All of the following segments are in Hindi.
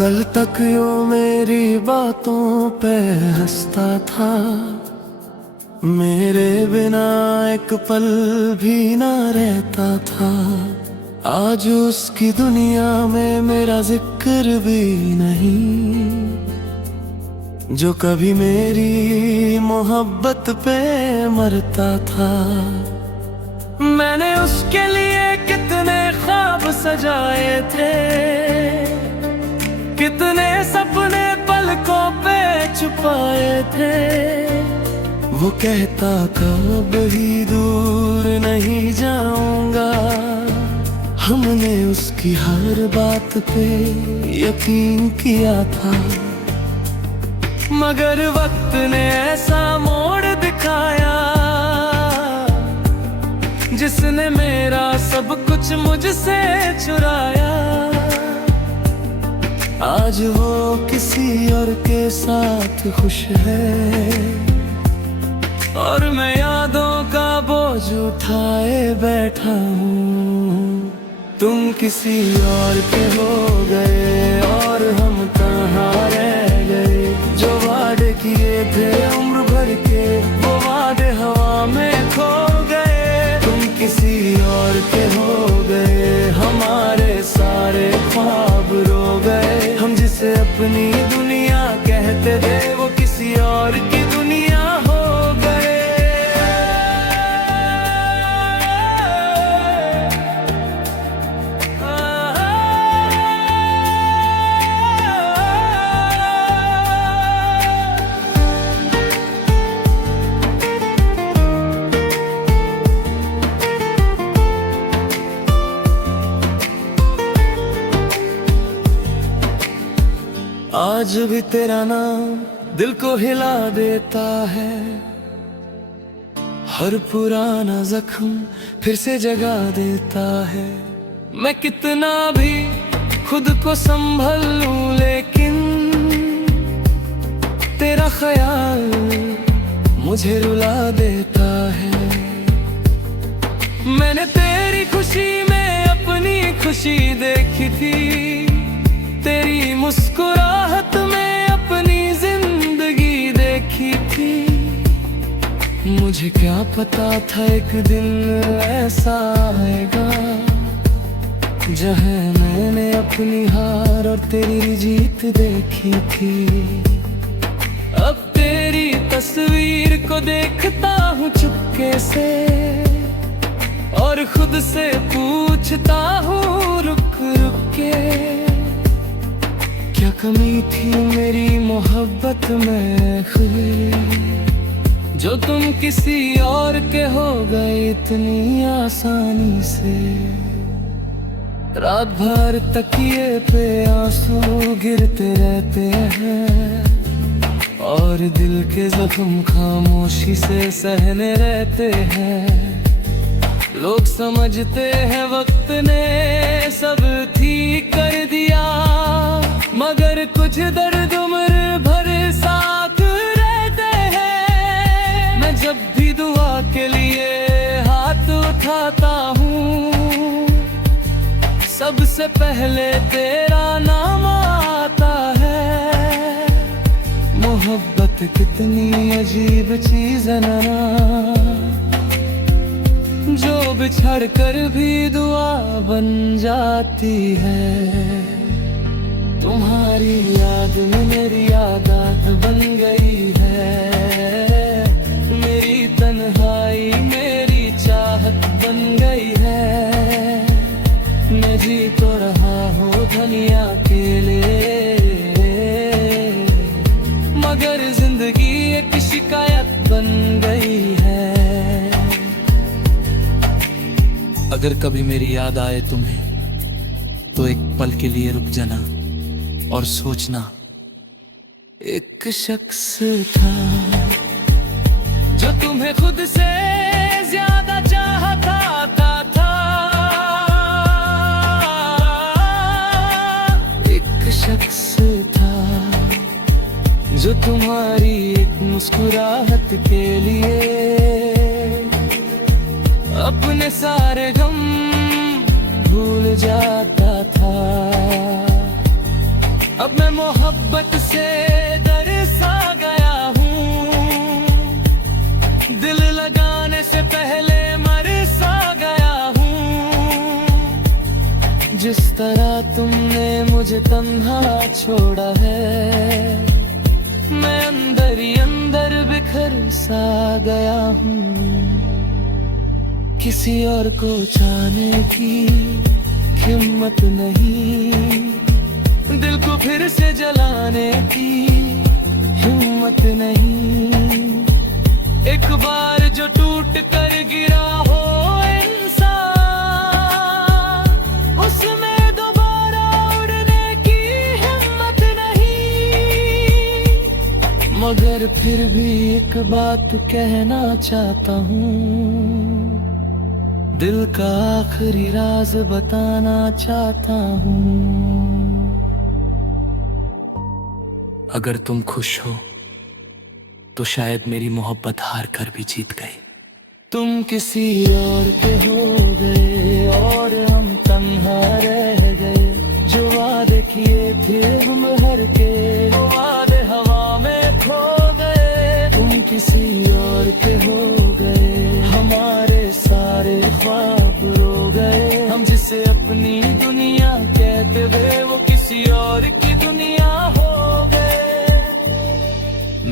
कल तक यूं मेरी बातों पे हंसता था, मेरे बिना एक पल भी ना रहता था। आज उसकी दुनिया में मेरा जिक्र भी नहीं, जो कभी मेरी मोहब्बत पे मरता था। मैंने उसके लिए कितने ख्वाब सजाए थे, कितने सपने पलकों पे छुपाए थे। वो कहता कब ही दूर नहीं जाऊंगा, हमने उसकी हर बात पे यकीन किया था। मगर वक्त ने ऐसा मोड़ दिखाया, जिसने मेरा सब कुछ मुझसे चुराया। आज वो किसी और के साथ खुश है, और मैं यादों का बोझ उठाए बैठा हूँ। तुम किसी और के हो गए और हम कहाँ रह गए। जो वादे किए थे उम्र भर के, वो वादे हवा में खो गए। तुम किसी और के हो गए, हमारे सारे ख्वाब रो गए। हम जिसे अपनी दुनिया कहते थे, वो किसी और की दुनिया हो गए। आज भी तेरा नाम दिल को हिला देता है, हर पुराना जख्म फिर से जगा देता है। मैं कितना भी खुद को संभल लूं, लेकिन तेरा ख्याल मुझे रुला देता है। मैंने तेरी खुशी में अपनी खुशी देखी थी, तेरी मुस्कुराहट में अपनी जिंदगी देखी थी। मुझे क्या पता था एक दिन ऐसा आएगा, जहाँ मैंने अपनी हार और तेरी जीत देखी थी। अब तेरी तस्वीर को देखता हूँ चुपके से, और खुद से पूछता हूँ रुक रुक के, क्या कमी थी मेरी मोहब्बत में खुद, जो तुम किसी और के हो गए इतनी आसानी से। रात भर तकिए पे आंसू गिरते रहते हैं, और दिल के जख्म खामोशी से सहने रहते हैं। लोग समझते हैं वक्त ने सब ठीक कर दिया, मगर कुछ दर्द उम्र भर साथ रहते हैं। मैं जब भी दुआ के लिए हाथ उठाता हूँ, सबसे पहले तेरा नाम आता है। मोहब्बत कितनी अजीब चीज है ना, जो बिछड़ कर भी दुआ बन जाती है। तुम्हारी याद में मेरी आदत बन गई है, मेरी तन्हाई मेरी चाहत बन गई है। मैं जी तो रहा हूँ दुनिया के लिए, मगर जिंदगी एक शिकायत बन गई है। अगर कभी मेरी याद आए तुम्हें, तो एक पल के लिए रुक जाना और सोचना। एक शख्स था जो तुम्हें खुद से ज्यादा चाहता था। एक शख्स था जो तुम्हारी एक मुस्कुराहट के लिए अपने सारे गम भूल जाता था। अब मैं मोहब्बत से दरसा गया हूँ, दिल लगाने से पहले मरसा गया हूँ। जिस तरह तुमने मुझे तन्हा छोड़ा है, मैं अंदर ही अंदर बिखर सा गया हूँ। किसी और को चाहने की हिम्मत नहीं, दिल को फिर से जलाने की हिम्मत नहीं। एक बार जो टूट कर गिरा हो इंसान, उसमें दोबारा उड़ने की हिम्मत नहीं। मगर फिर भी एक बात कहना चाहता हूँ, दिल का आखिरी राज बताना चाहता हूँ। अगर तुम खुश हो तो शायद मेरी मोहब्बत हार कर भी जीत गई। तुम किसी और के हो गए और हम तन्हा रह गए। जो वादे किए थे उम्र के, वो वादे हवा में खो गए। तुम किसी और के हो गए, हमारे सारे ख्वाब रो गए। हम जिसे अपनी दुनिया कहते थे, वो किसी और की दुनिया हो गए।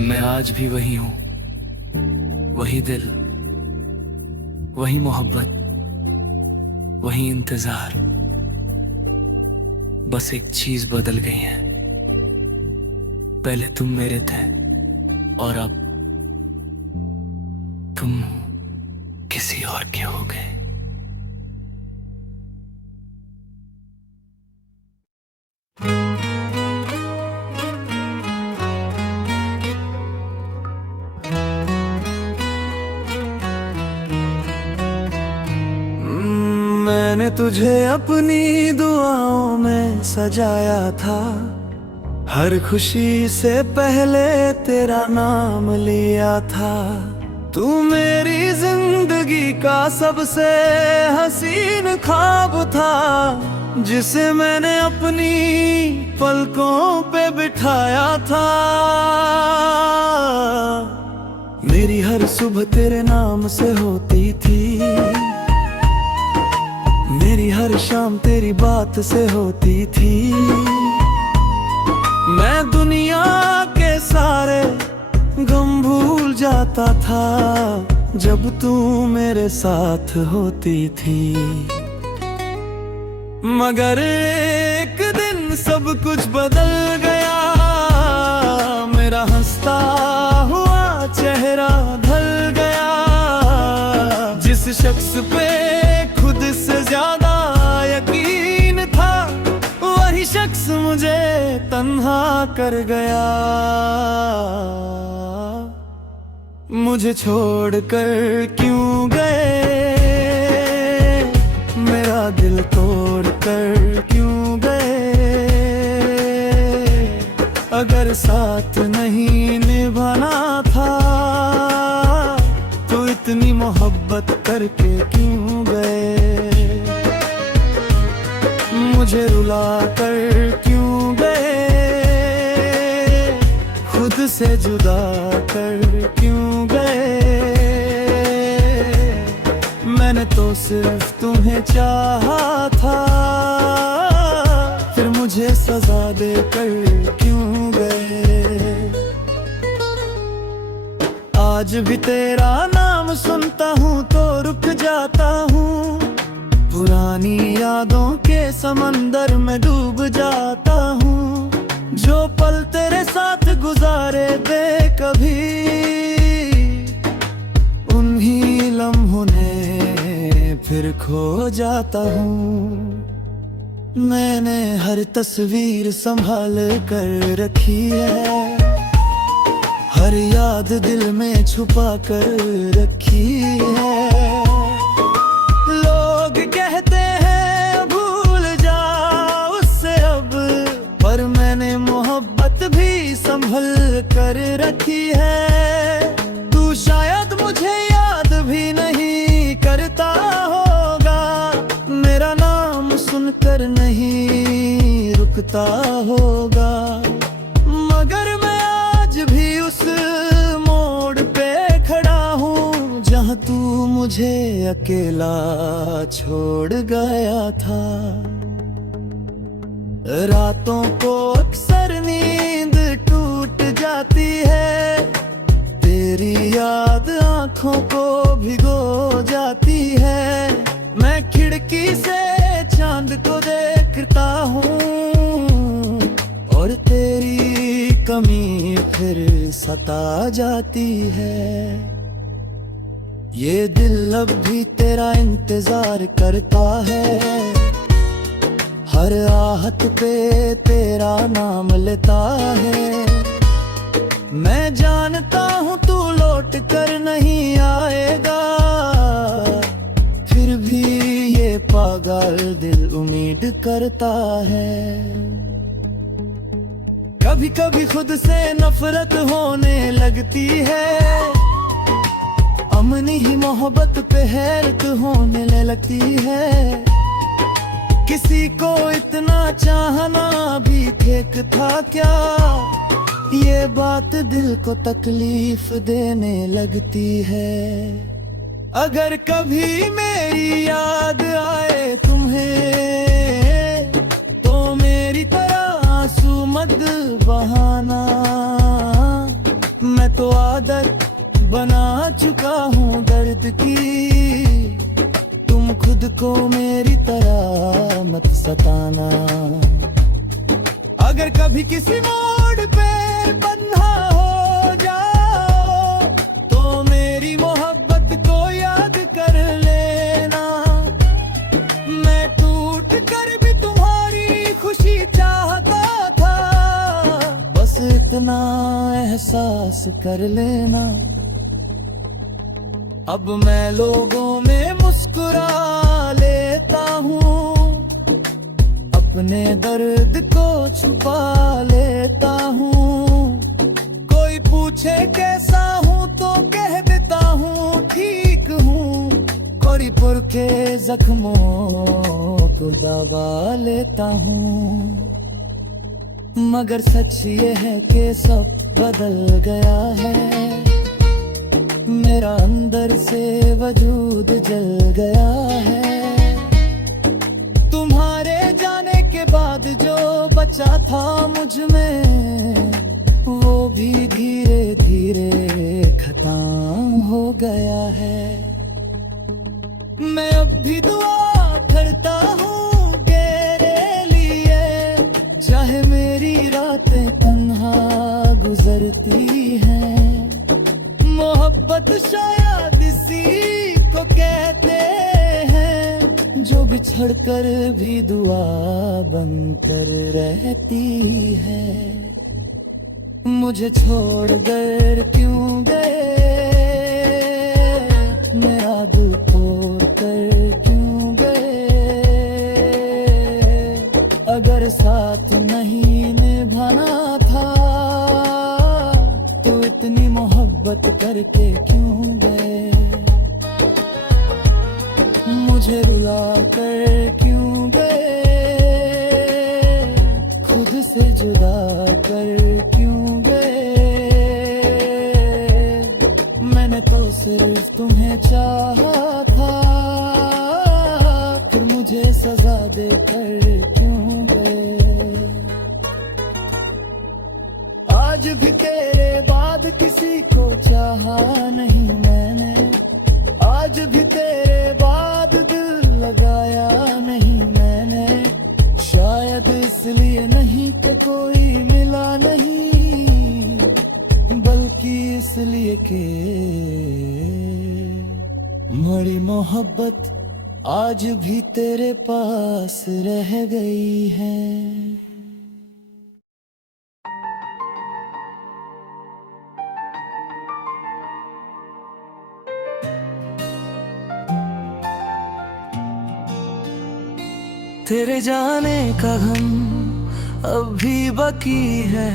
मैं आज भी वही हूँ, वही दिल, वही मोहब्बत, वही इंतजार। बस एक चीज बदल गई है, पहले तुम मेरे थे और अब तुम किसी और के हो गए। मैंने तुझे अपनी दुआओं में सजाया था, हर खुशी से पहले तेरा नाम लिया था। तू मेरी जिंदगी का सबसे हसीन ख्वाब था, जिसे मैंने अपनी पलकों पे बिठाया था। मेरी हर सुबह तेरे नाम से होती थी, मेरी हर शाम तेरी बात से होती थी। मैं दुनिया के सारे गम भूल जाता था, जब तू मेरे साथ होती थी। मगर एक दिन सब कुछ बदल गया, मेरा हंसता हुआ चेहरा ढल गया। जिस शख्स पे खुद से ज्यादा यकीन था, वही शख्स मुझे तन्हा कर गया। मुझे छोड़कर क्यों गए, मेरा दिल तोड़ कर क्यों गए। अगर साथ नहीं निभाना था, तो इतनी मोहब्बत करके क्यों गए। मुझे रुला कर क्यों गए, खुद से जुदा कर क्यों गए। मैंने तो सिर्फ तुम्हें चाहा था, फिर मुझे सजा देकर क्यों गए। आज भी तेरा नाम सुनता हूँ तो रुक जाता हूँ, पुरानी यादों के समंदर में डूब जाता हूँ। जो पल तेरे साथ गुजारे बेकभी, उन्हीं लम्हों ने फिर खो जाता हूँ। मैंने हर तस्वीर संभाल कर रखी है, हर याद दिल में छुपा कर रखी है। लोग कहते हैं भूल जा उससे अब, पर मैंने मोहब्बत भी संभल कर रखी है। तू शायद मुझे याद भी नहीं करता होगा, मेरा नाम सुनकर नहीं रुकता करता होगा। मगर मैं आज भी उस मोड़ पे खड़ा हूँ जहाँ तू मुझे अकेला छोड़ गया था। रातों को अक्सर नींद टूट जाती है, तेरी याद आंखों को भिगो जाती है। मैं खिड़की से चांद को देखता हूँ और तेरी कमी फिर सता जाती है। ये दिल अब भी तेरा इंतजार करता है, हर आहट पे तेरा नाम लेता है। मैं जानता हूँ तू लौट कर नहीं आएगा, फिर भी ये पागल दिल उम्मीद करता है। कभी कभी खुद से नफरत होने लगती है, अमनी ही मोहब्बत पे हैरत होने लगती है। किसी को इतना चाहना भी फेक था क्या, ये बात दिल को तकलीफ देने लगती है। अगर कभी मेरी याद आए तुम्हें तो मेरी तरह आंसू मत बहाना। मैं तो आदत बना चुका हूँ दर्द की, तुम खुद को मेरी तरह मत सताना। अगर कभी किसी मोड़ पे बंधा हो जाओ तो मेरी मोहब्बत को याद कर लेना। मैं टूट कर भी तुम्हारी खुशी चाहता था, बस इतना एहसास कर लेना। अब मैं लोगों में मुस्कुरा लेता हूँ, अपने दर्द को छुपा लेता हूँ। कोई पूछे कैसा हूँ तो कह देता हूँ ठीक हूँ, कोरी पुर के जख्मों को दबा लेता हूँ। मगर सच ये है कि सब बदल गया है, मेरा अंदर से वजूद जल गया है। तुम्हारे जाने के बाद जो बचा था मुझ में, वो भी धीरे धीरे खत्म हो गया है। मैं अब भी दुआ करता हूँ तेरे लिए, चाहे मेरी रातें तन्हा गुजरती हैं। मोहब्बत शायद इसी को कहते हैं, जो बिछड़ कर भी दुआ बनकर रहती है। मुझे छोड़कर क्यों गए, मेरा दिल तोड़ कर क्यों गए। अगर साथ नहीं निभाना था तो इतनी मोहब्बत करके क्यों गए। मुझे रुला कर क्यों गए, खुद से जुदा कर क्यों गए। मैंने तो सिर्फ तुम्हें चाहा था, फिर मुझे सजा देकर क्यों गए। आज भी तेरे बाद किसी को चाहा नहीं मैंने, आज भी तेरे बाद दिल लगाया नहीं मैंने। शायद इसलिए नहीं कि कोई मिला नहीं, बल्कि इसलिए कि मरी मोहब्बत आज भी तेरे पास रह गई है। तेरे जाने का गम अब भी बाकी है,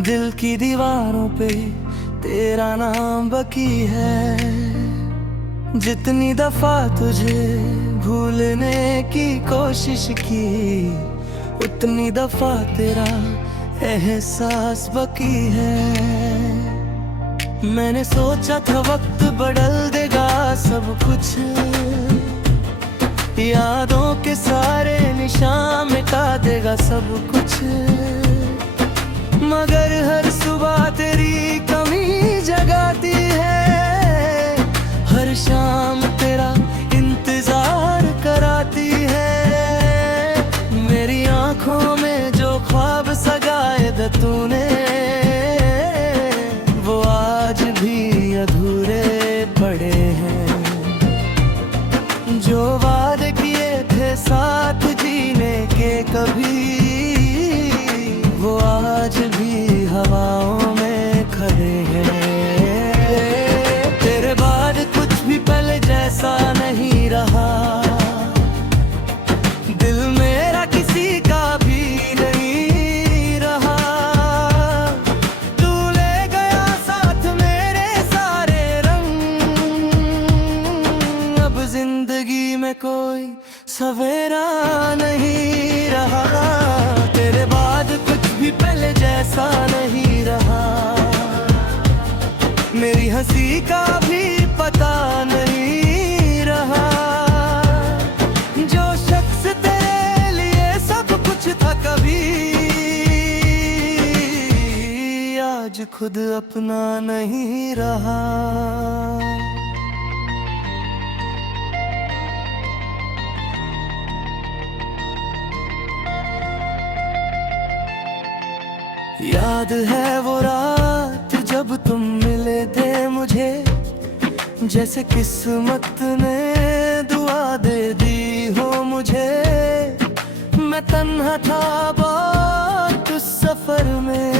दिल की दीवारों पे तेरा नाम बाकी है। जितनी दफा तुझे भूलने की कोशिश की, उतनी दफा तेरा एहसास बाकी है। मैंने सोचा था वक्त बदल देगा सब कुछ, यादों के सारे निशान मिटा देगा सब कुछ, मगर हर सुबह तेरी कमी जगाती है। हर शाम तेरा इंतजार कराती है। मेरी आंखों में जो ख्वाब सजाए थे तूने, वो आज भी अधूरे पड़े हैं। जो वादे किए थे साथ जीने के कभी, वो आज भी हवाओं में खड़े हैं। तेरे बाद कुछ भी पहले जैसा नहीं रहा, दिल मेरा किसी का भी नहीं रहा। तू ले गया साथ मेरे सारे रंग, अब जिंदगी में कोई सवेरा नहीं रहा। तेरे बाद कुछ भी पहले जैसा नहीं रहा, मेरी हंसी का भी पता नहीं रहा। जो शख्स तेरे लिए सब कुछ था कभी, आज खुद अपना नहीं रहा। याद है वो रात जब तुम मिले थे मुझे, जैसे किस्मत ने दुआ दे दी हो मुझे। मैं तन्हा था बहुत उस सफर में,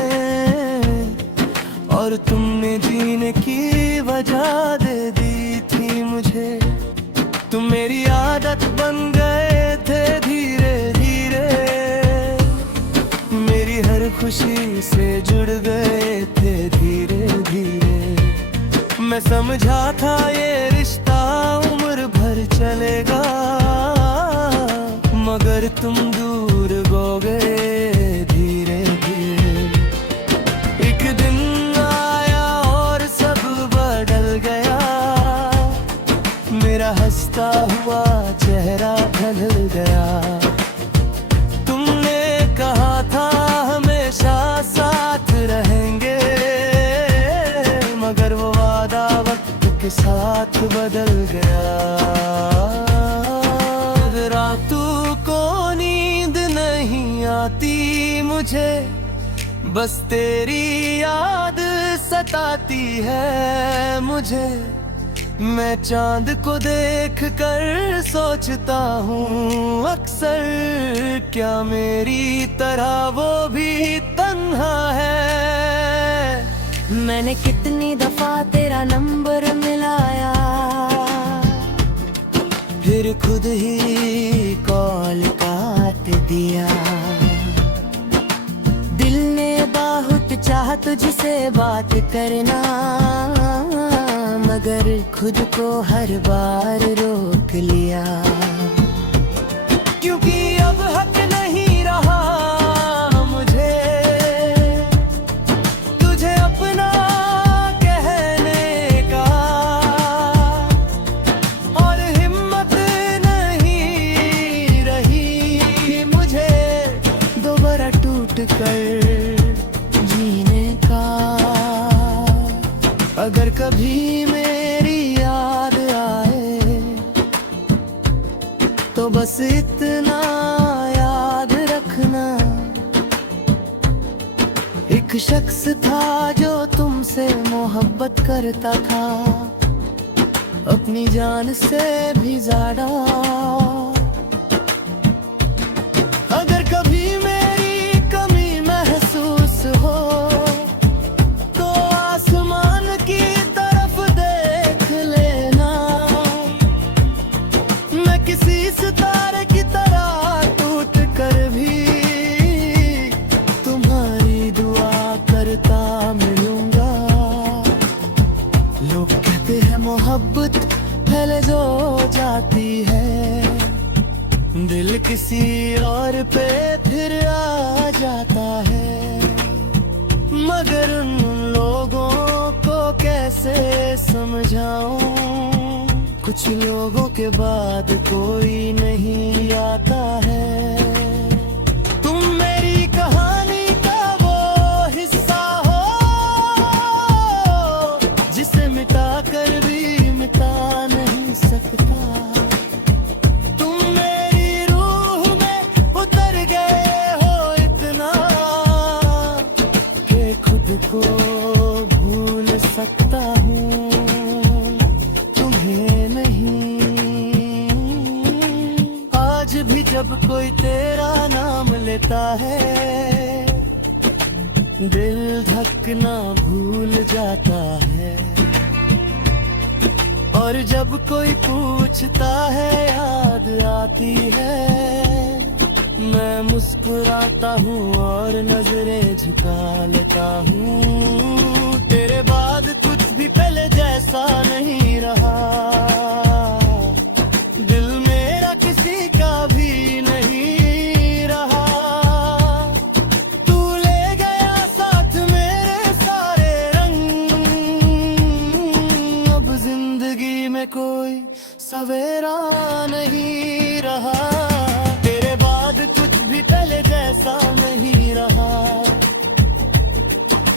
और तुमने जीने की वजह दे दी थी मुझे। तुम मेरी आदत बन गए थे धीरे धीरे, मेरी हर खुशी से जुड़ गए थे धीरे धीरे। मैं समझा था ये रिश्ता उम्र भर चलेगा, मगर तुम दूर हो गए धीरे धीरे। एक दिन आया और सब बदल गया, मेरा हंसता हुआ चेहरा ढल गया। तुमने कहा था हमेशा साथ रहेंगे, मगर वो वादा वक्त के साथ बदल गया। रातों को नींद नहीं आती मुझे, बस तेरी याद सताती है मुझे। मैं चांद को देख कर सोचता हूँ अक्सर, क्या मेरी तरह वो भी तन्हा है। मैंने कितनी दफा तेरा नंबर मिलाया, फिर खुद ही कॉल काट दिया। दिल ने बहुत चाहा तुझसे बात करना, मगर खुद को हर बार रोक लिया। क्योंकि अब हक नहीं रहा मुझे तुझे अपना कहने का, और हिम्मत नहीं रही मुझे दोबारा टूट कर जीने का। अगर कभी मेरी याद आए तो बस इतना याद रखना, एक शख्स था जो तुमसे मोहब्बत करता था, अपनी जान से भी ज्यादा। अगर कभी मेरी कमी महसूस हो तो आसमान की तरफ देख लेना। मैं किसी सितारे की तरह टूट कर भी तुम्हारी दुआ करता मिलूंगा। लोग कहते हैं मोहब्बत पहले जो जाती है, दिल किसी और पे फिर आ जाता है, मगर उन लोगों को कैसे समझाऊं। कुछ लोगों के बाद कोई नहीं आता है। तुम मेरी कहानी का वो हिस्सा हो जिसे मिटा कर भी मिटा नहीं सकता। तुम मेरी रूह में उतर गए हो इतना कि खुद को भूल सकता हूँ, तुम्हें नहीं। आज भी जब कोई तेरा नाम लेता है, दिल धड़कना भूल जाता है। और जब कोई पूछता है याद आती है, मैं मुस्कुराता हूँ और नजरें झुका लेता हूँ। तेरे बाद कुछ भी पहले जैसा नहीं रहा, दिल मेरा किसी का भी नहीं रहा। तू ले गया साथ मेरे सारे रंग, अब जिंदगी में कोई सवेरा नहीं रहा। तेरे बाद कुछ भी पहले जैसा नहीं रहा,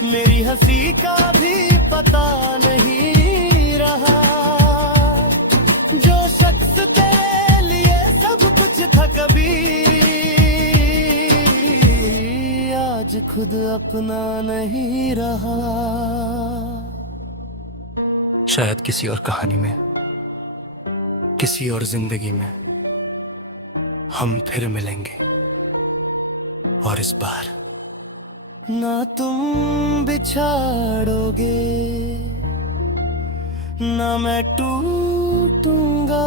मेरी हंसी का भी पता नहीं रहा। जो शख्स तेरे लिए सब कुछ था कभी, आज खुद अपना नहीं रहा। शायद किसी और कहानी में, किसी और जिंदगी में हम फिर मिलेंगे, और इस बार ना तुम बिछाड़ोगे ना मैं टूटूंगा।